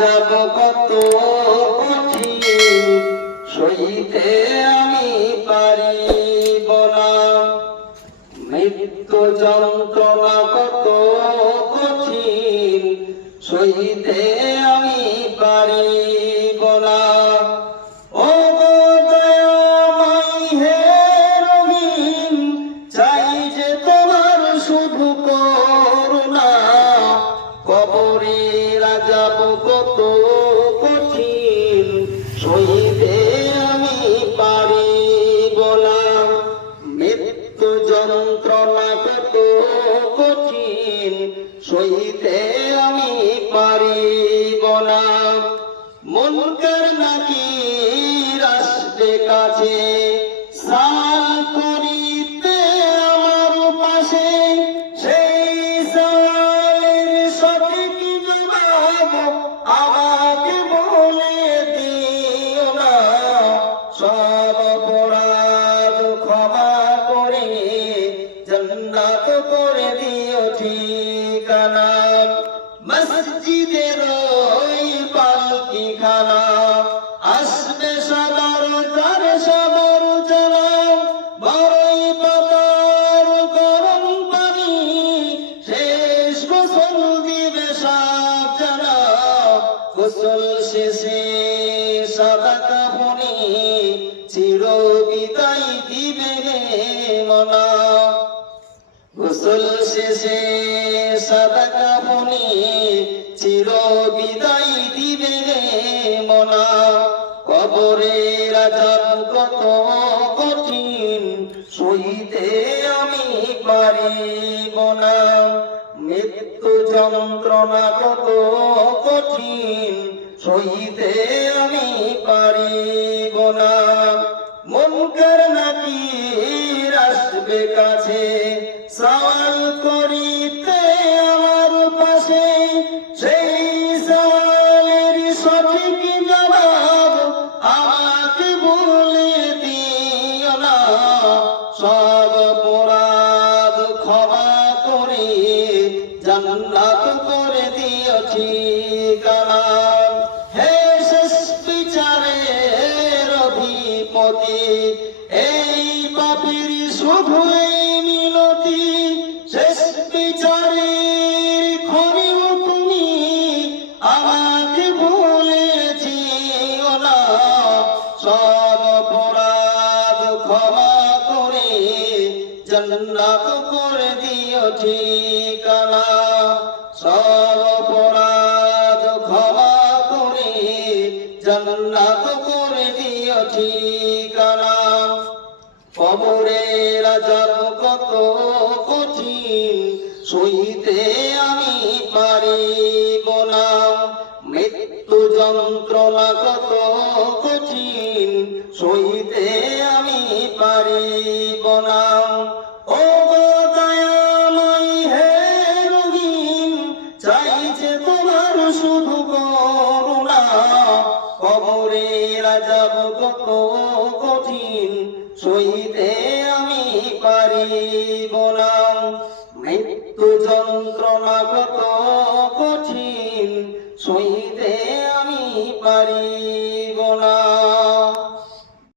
যাব কত কঠিন সইতে আমি পারিব না, মৃত্যু যন্ত্রণা কত কঠিন সইতে আমি পারিব না। ও দয়াময় হে রহিম, চাই যে তোমার শুধু করুণা, কবরে যাব কত কঠিন সইতে আমি পারিব না, মৃত্যু যন্ত্রণা কত কঠিন সইতে আমি পারিব না। মুনকার নাকির আসবে কাছে, সাল করিতে আমার পাশে, সেই সালের সঠিক জবাব আমাকে বলে দিও না। সব অপরাধ ক্ষমা করে জান্নাত করে দিও ঠিকানা। মসজিদের ওই পালকিখানা আসবে সবার তার সবার জানা, বড়ই পাতার গরম পানি শেষ গোসল দিবে সব জানা। গোসল শেষে সাদা কাফনে চির বিদায় দিবে মনা, গোসল শেষে সাদা কাফনে চির বিদায় দিবে মনা। কবরের আযাব কত কঠিন সইতে আমি পারিব না, মৃত্যু যন্ত্রণা কত কঠিন সইতে আমি পারিব না। মুনকার নাকির আসবে কাছে, সওয়াল করিতে আমার পাশে, সেই সওয়ালের সঠিক জবাব আমাকে বলে দিও না। সব অপরাধ ক্ষমা করে জান্নাত করে দিও ঠিকানা। হে শেষ বিচারের অধিপতি, এই পাপীর শুধু এই মিনতি, শেষ বিচারের ক্ষণেও তুমি আমাকে ভুলেছিও না। সব অপরাধ ক্ষমা করে জান্নাত করে দিও ঠিকানা। সব অপরাধ ক্ষমা করে জান্নাত করে দিও ঠিকানা। কবরের আযাব কত কঠিন সইতে আমি পারিব না, মৃত্যু যন্ত্রণা কত কঠিন সইতে আমি পারিব না। ও দয়াময় হে রহিম, চাই যে তোমার শুধু করুণা, কবরের আযাব কত কঠিন সইতে আমি পারিব না, মৃত্যু যন্ত্রণা কত